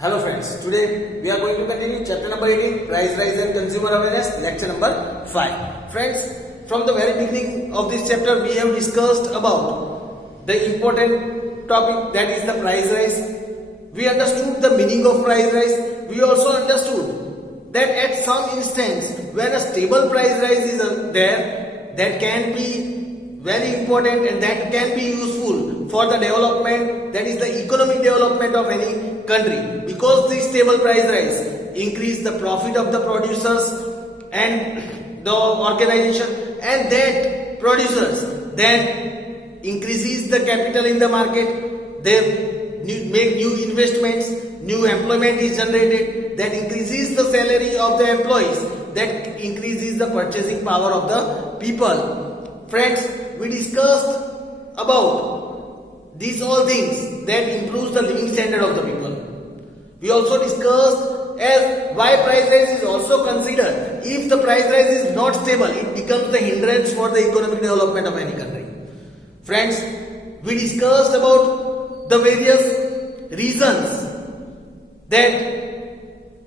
Hello friends, today we are going to continue chapter number 18, Price Rise and Consumer Awareness, lecture number 5. Friends, from the very beginning of this chapter we have discussed about the important topic, that is the price rise. We understood the meaning of price rise. We also understood that at some instance when a stable price rise is there, that can be very important and that can be useful for the development, that is the economic development of any country, because this stable price rise increase the profit of the producers and the organization, and that producers then increases the capital in the market, they make new investments, new employment is generated, that increases the salary of the employees, that increases the purchasing power of the people. Friends, we discussed about these all things that improves the living standard of the people. We also discussed as why price rise is also considered. If the price rise is not stable, it becomes the hindrance for the economic development of any country. Friends, we discussed about the various reasons that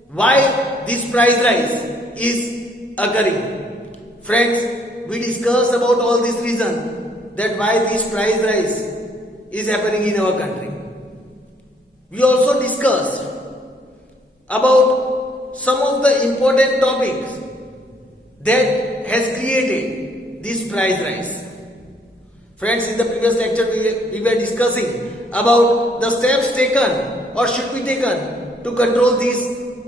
why this price rise is occurring. Friends, we discussed about all these reasons that why this price rise is happening in our country. We also discussed about some of the important topics that has created this price rise. Friends, in the previous lecture we were discussing about the steps taken or should be taken to control this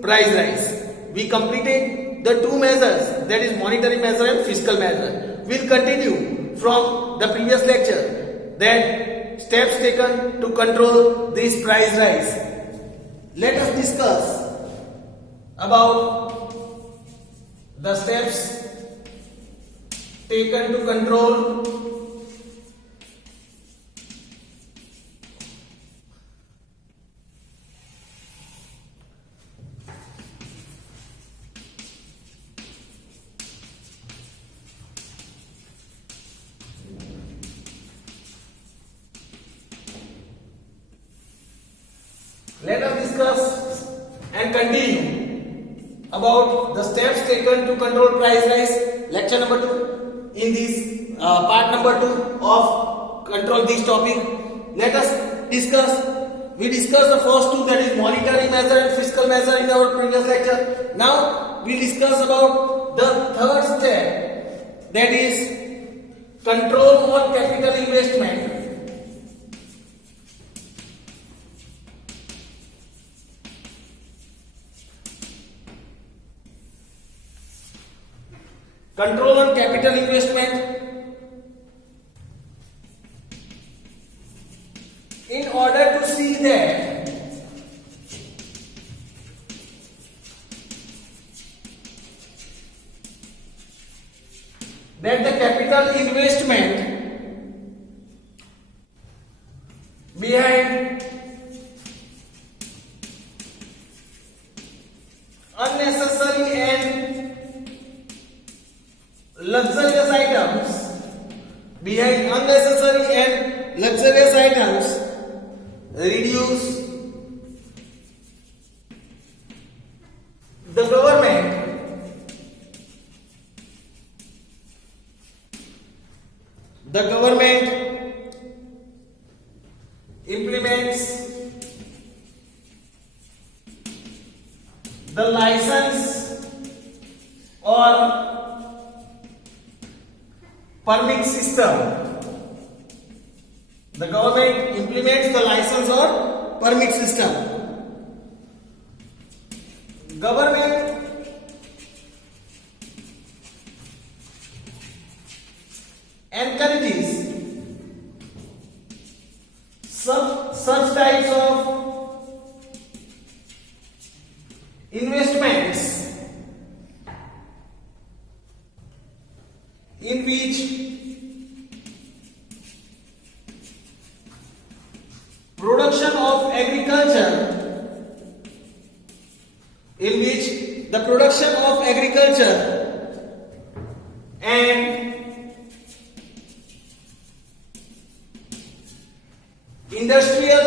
price rise. We completed the two measures, that is monetary measure and fiscal measure. We'll continue from the previous lecture that steps taken to control this price rise. Let us discuss about the steps taken to control Let us discuss and continue about the steps taken to control price rise, lecture number 2, in this part number 2 of control this topic. Let us discuss, we discussed the first two, that is monetary measure and fiscal measure, in our previous lecture. Now we discuss about the third step, that is control on capital investment. Control on capital investment in order to see that the capital investment behind unnecessary and luxurious items, reduce the government implements the license or permit system. The government implements the license or permit system. Government encourages such types of investments in which production of agriculture, and industrial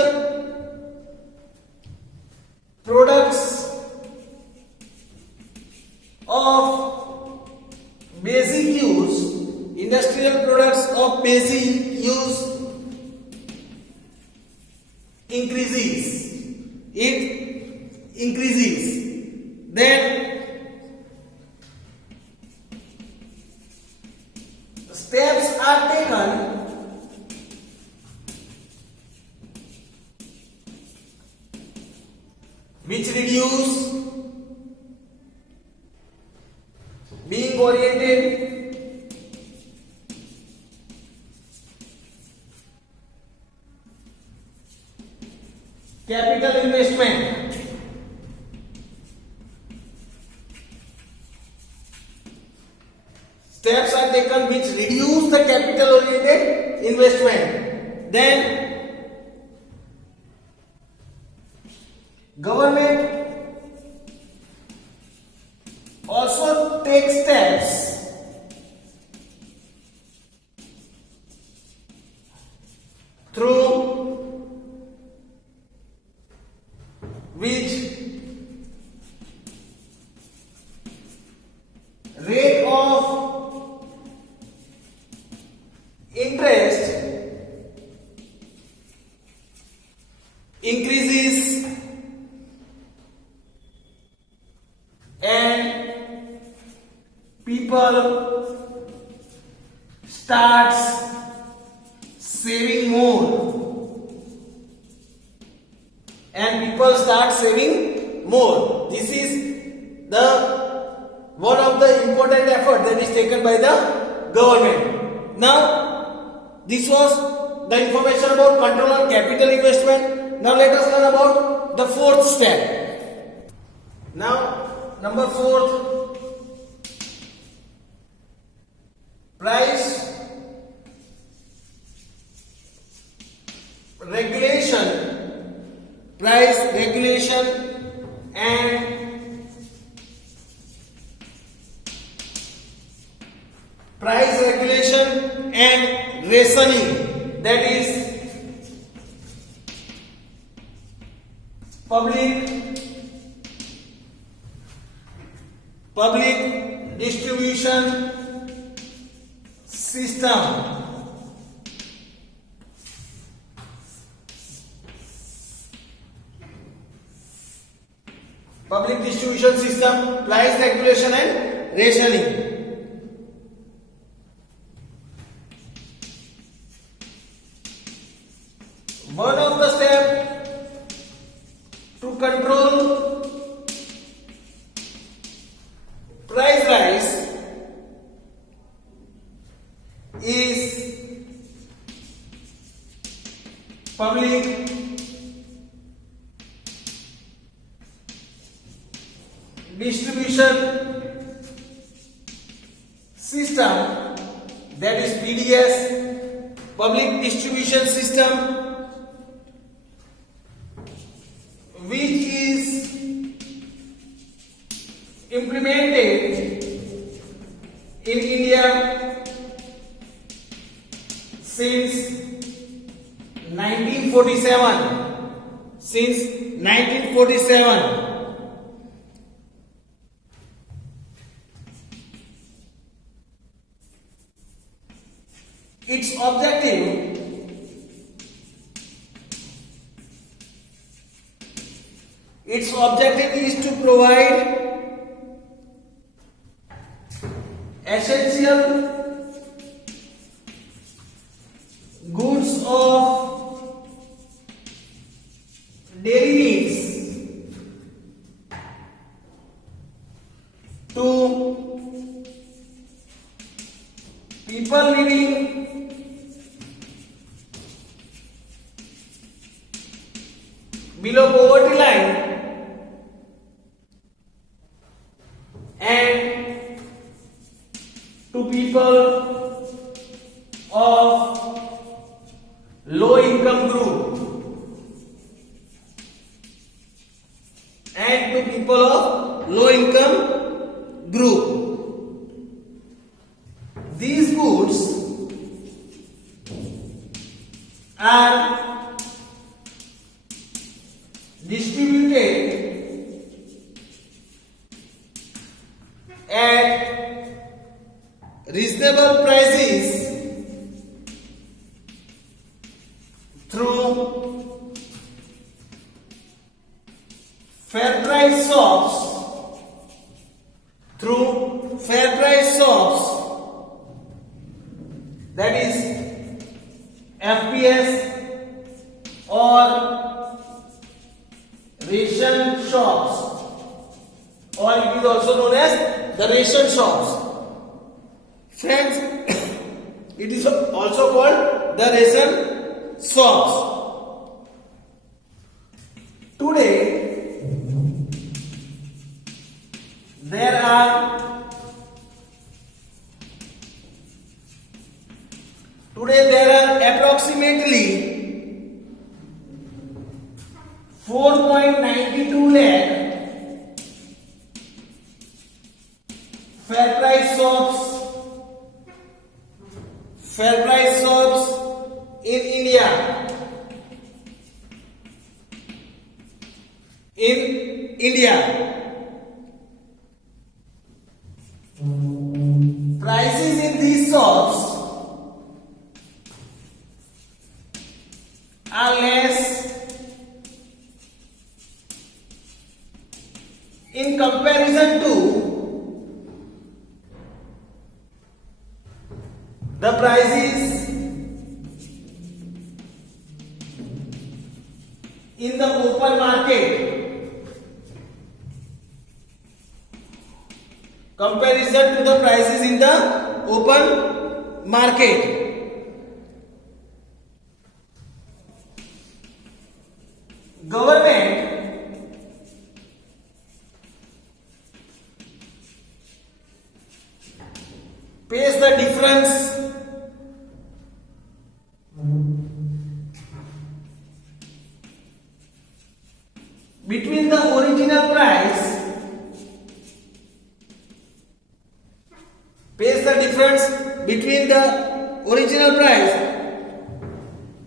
of basic use, industrial products of basic use increases. It increases. Then steps are taken which reduce being oriented, capital investment. Steps are taken which reduce the capital oriented investment. Then government also takes steps through which rate of interest increases and people starts saving more, and people start saving more. This is the one of the important effort that is taken by the government. Now this was the information about control on capital investment. Now let us learn about the fourth step. Now number 4, price regulation and rationing, that is public distribution system. Public distribution system, price regulation and rationing. One of the steps to control price rise is public distribution system, that is PDS, public distribution system, which is implemented in India since 1947. Its objective is to provide essential goods of daily needs to people living below poverty line and to people of low income group and to people of low income group. These goods are distributed at reasonable prices through fair price shops, that is FPS or ration shops, or it is also known as the ration shops. Friends, it is also called the ration shops. Today there are approximately 4.92 lakh fair price shops in India. Prices in these shops are less in comparison to the prices in the open market. Comparison to the prices in the open market. Government pays the difference between the original price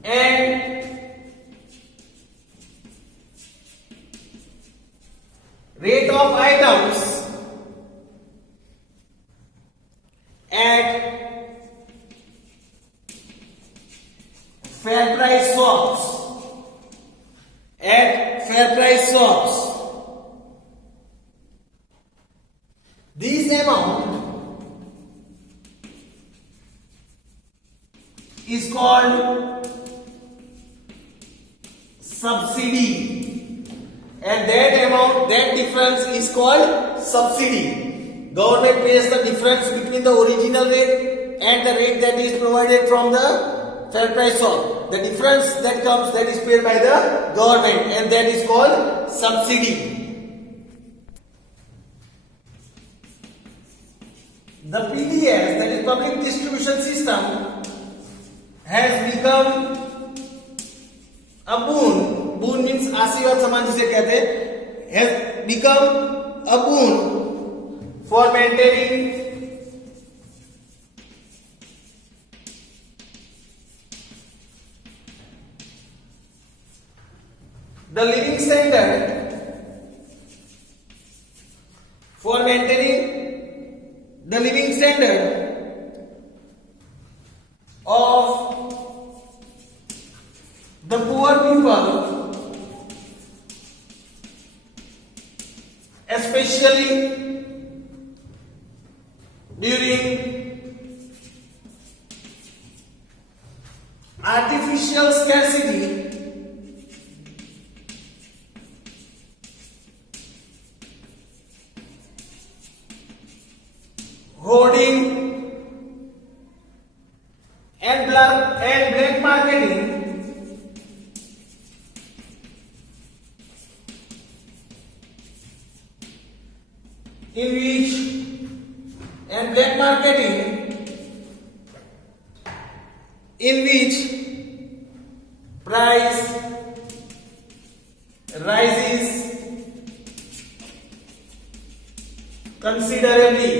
and rate of items at fair price shops. This amount is called subsidy, and that difference is called subsidy. Government pays the difference between the original rate and the rate that is provided from the fair price shop. The difference that comes, that is paid by the government, and that is called subsidy. The PDS, that is public distribution system, has become a boon. Boon means आशीर्वाद समान जिसे कहते हैं. Has become a boon for maintaining the living standard, of the poor people, especially during artificial scarcity hoarding and black marketing, in which price rises considerably.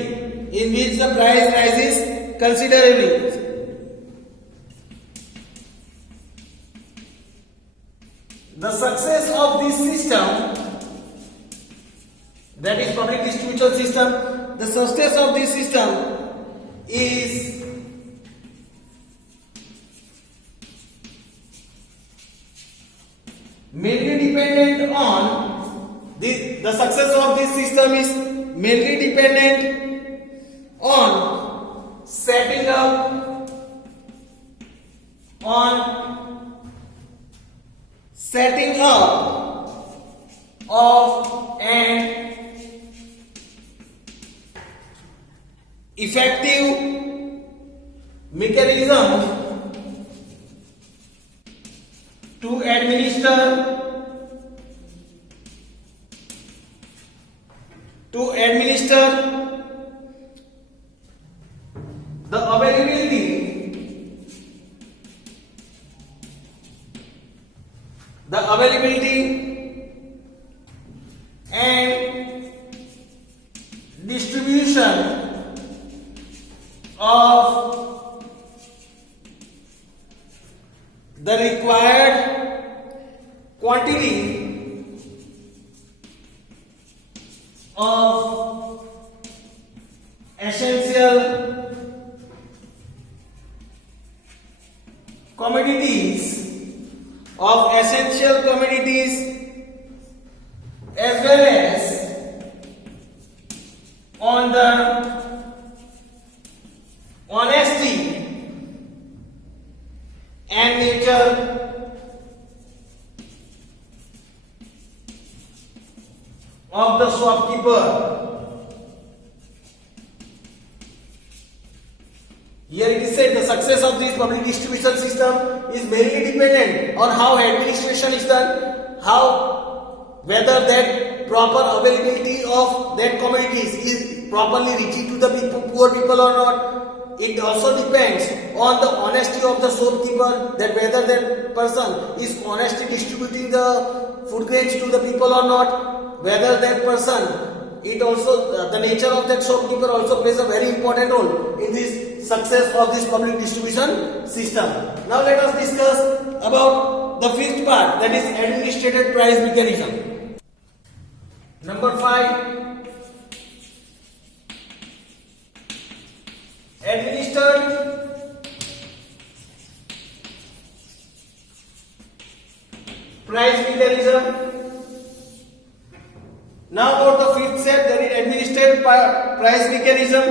The success of this system, that is public distribution system, the success of this system is mainly dependent on the success of this system is mainly dependent on setting up of an effective mechanism to administer the availability and distribution of the required quantity of essential commodities as well as on the honesty and nature of the shopkeeper. Here it is said the success of this public distribution system is mainly dependent on how administration is done, whether that proper availability of that commodities is properly reaching to the poor people or not. It also depends on the honesty of the shopkeeper, that whether that person is honestly distributing the food grains to the people or not, whether that person, it also the nature of that shopkeeper also plays a very important role in this success of this public distribution system. Now let us discuss about the fifth part, that is administered price mechanism. Number 5, administered price mechanism. Now about the fifth step, that is administered price mechanism.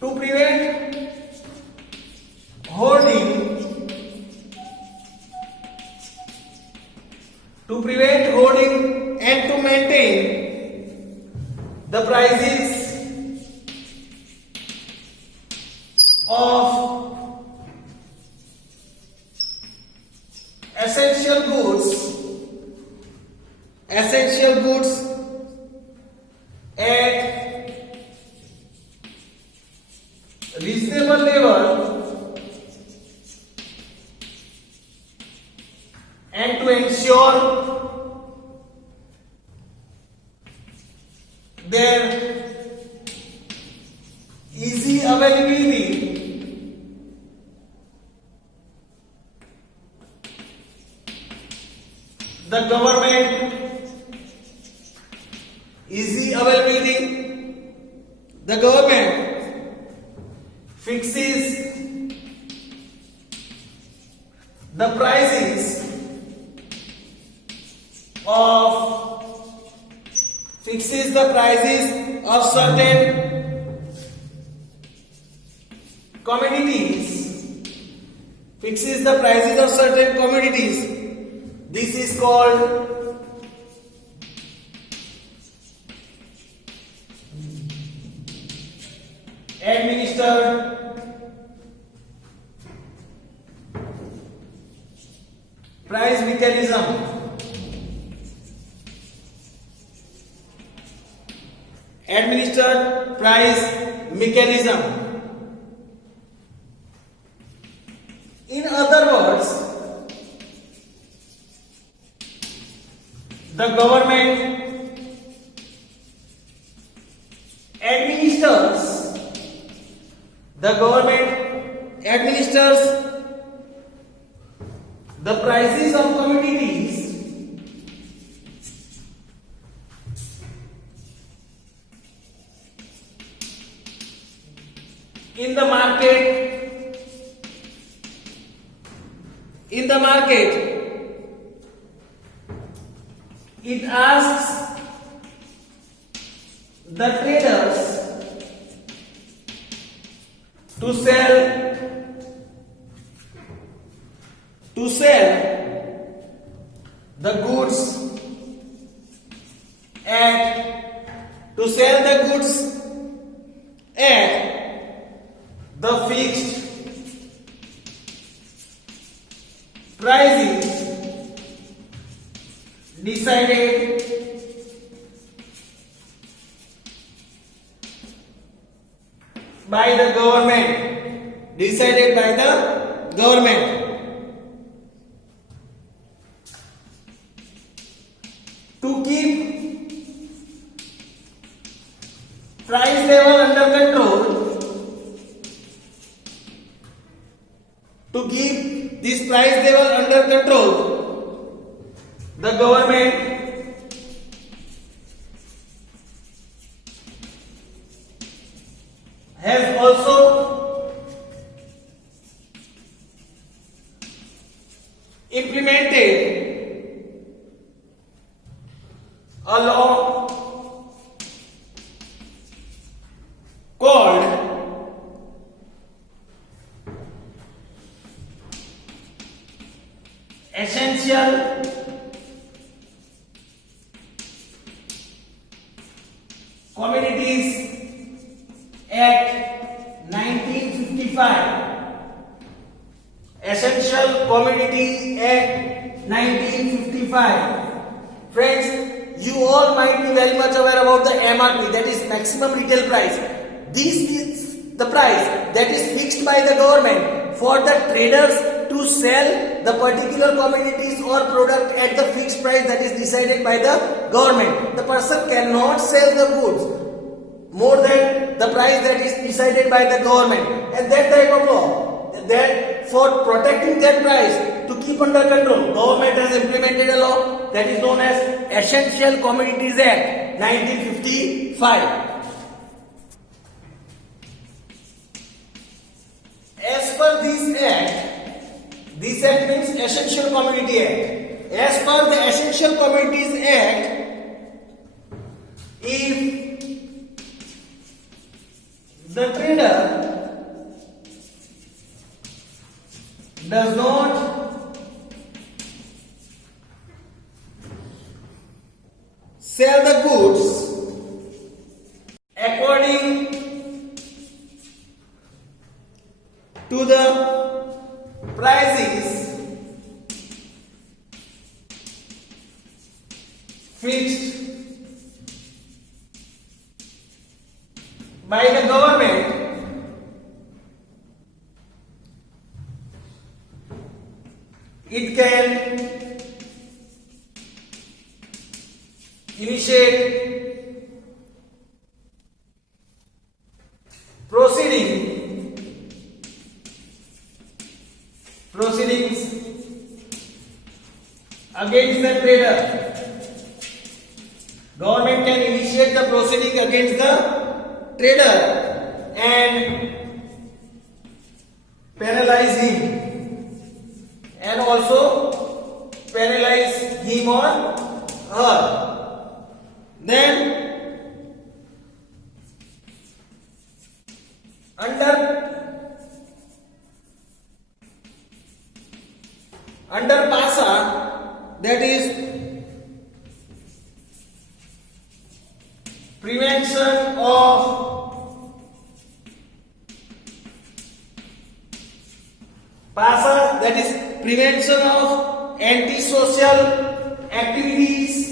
To prevent hoarding and to maintain the prices of essential goods at reasonable level and to ensure their easy availability, the government fixes the prices of certain commodities. This is called administered price mechanism. Administered price mechanism. In other words, the government administers the prices of commodities in the market, it asks the traders to sell the goods at the fixed prices decided by the government. To keep price level under control, the government has also implemented a law called Essential Commodities Act 1955. Essential Commodity Act 1955. Friends, you all might be very much aware about the MRP, that is maximum retail price. This is the price that is fixed by the government for the traders to sell the particular commodities or product at the fixed price that is decided by the government. The person cannot sell the goods more than the price that is decided by the government. And that type of law, that for protecting that price, to keep under control, government has implemented a law that is known as Essential Commodities Act 1955. As per this act means Essential Commodity Act. As per the Essential Commodities Act, if the trader does not sell the goods according to the prices fixed by the government, it can initiate proceedings against the trader. Government can initiate the proceeding against the trader and penalize him, and also penalize him or her. Then under PASA, that is prevention of antisocial activities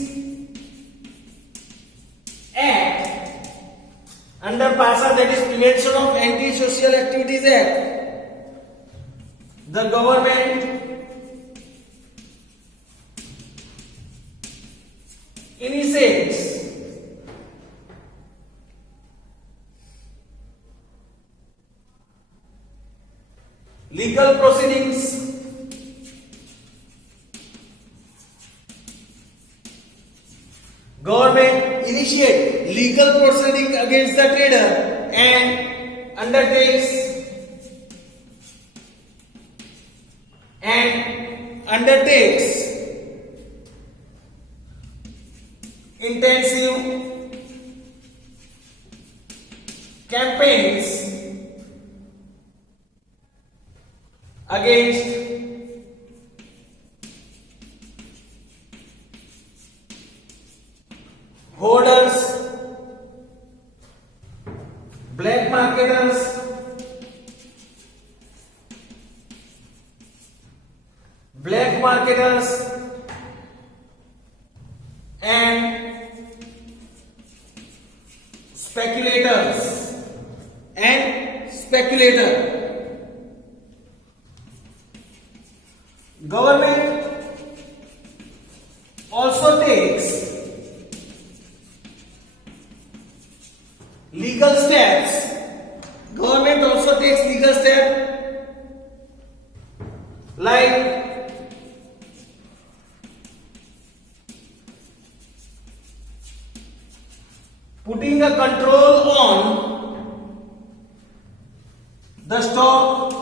Act. Under PASA, that is Prevention of Antisocial Activities Act, the government initiates legal proceedings government initiate legal proceeding against the trader, and undertakes intensive campaigns against hoarders, black marketers, and speculator. Government also takes legal steps. Like putting a control on the stock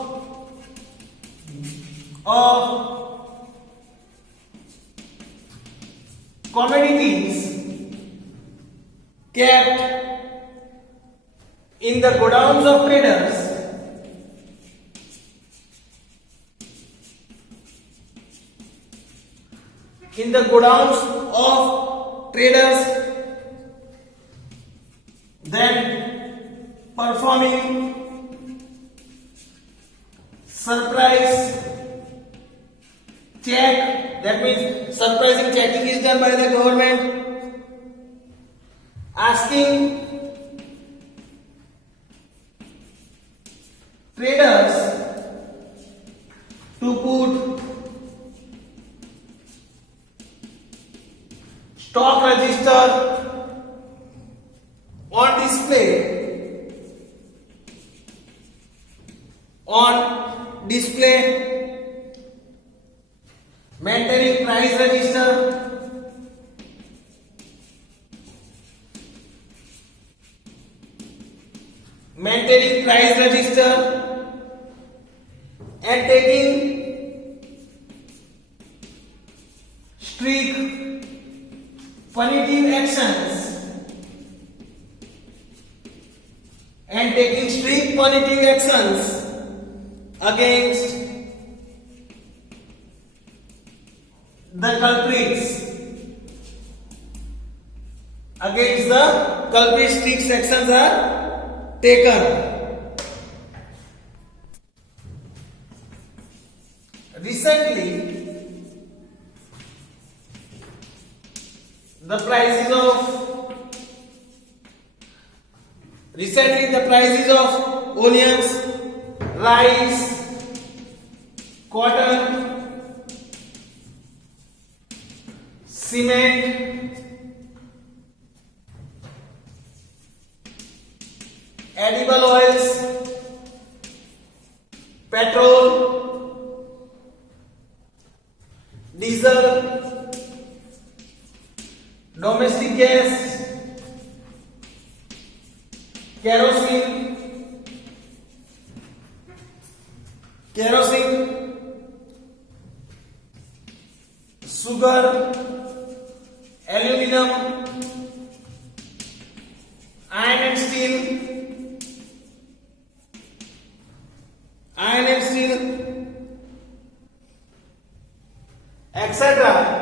of commodities kept in the godowns of traders then performing surprise check. That means surprising checking is done by the government, asking traders to put stock register on display, maintaining price register, and taking strict punitive actions against the culprits. Strict actions are taken. Recently, the prices of onions, rice, cotton, cement, edible oils, petrol, diesel, domestic gas, kerosene, sugar, aluminum, iron and steel, etc.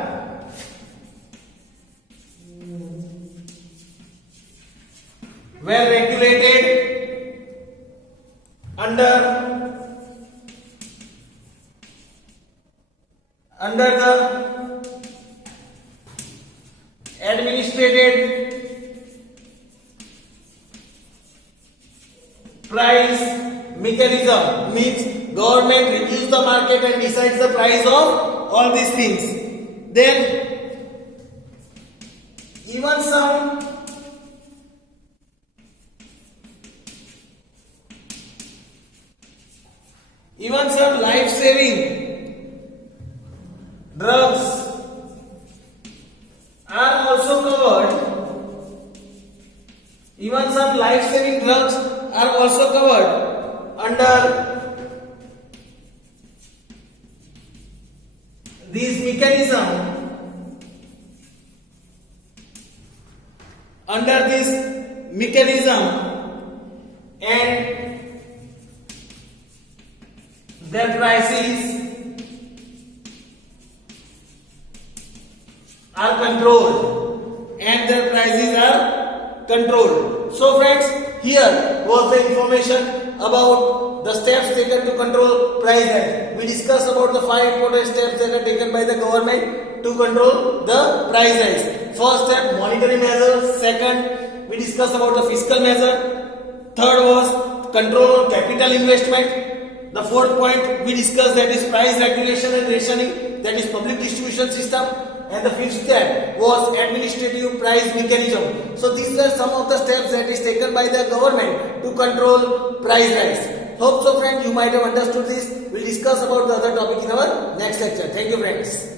were regulated under the administered price mechanism. Means government reviews the market and decides the price of all these things. Then even some life-saving drugs are also are also covered under these mechanism. Under this mechanism, and their prices are controlled, and their prices are controlled. So friends, here was the information about the steps taken to control price rise. We discussed about the 5 important steps that are taken by the government to control the price rise. First step, monetary measure. Second, we discussed about the fiscal measure. Third was control capital investment. The fourth point we discussed, that is price regulation and rationing, that is public distribution system. And the fifth step was administrative price mechanism. So these are some of the steps that is taken by the government to control price rise. Hope so friends, you might have understood this. We'll discuss about the other topic in our next lecture. Thank you friends.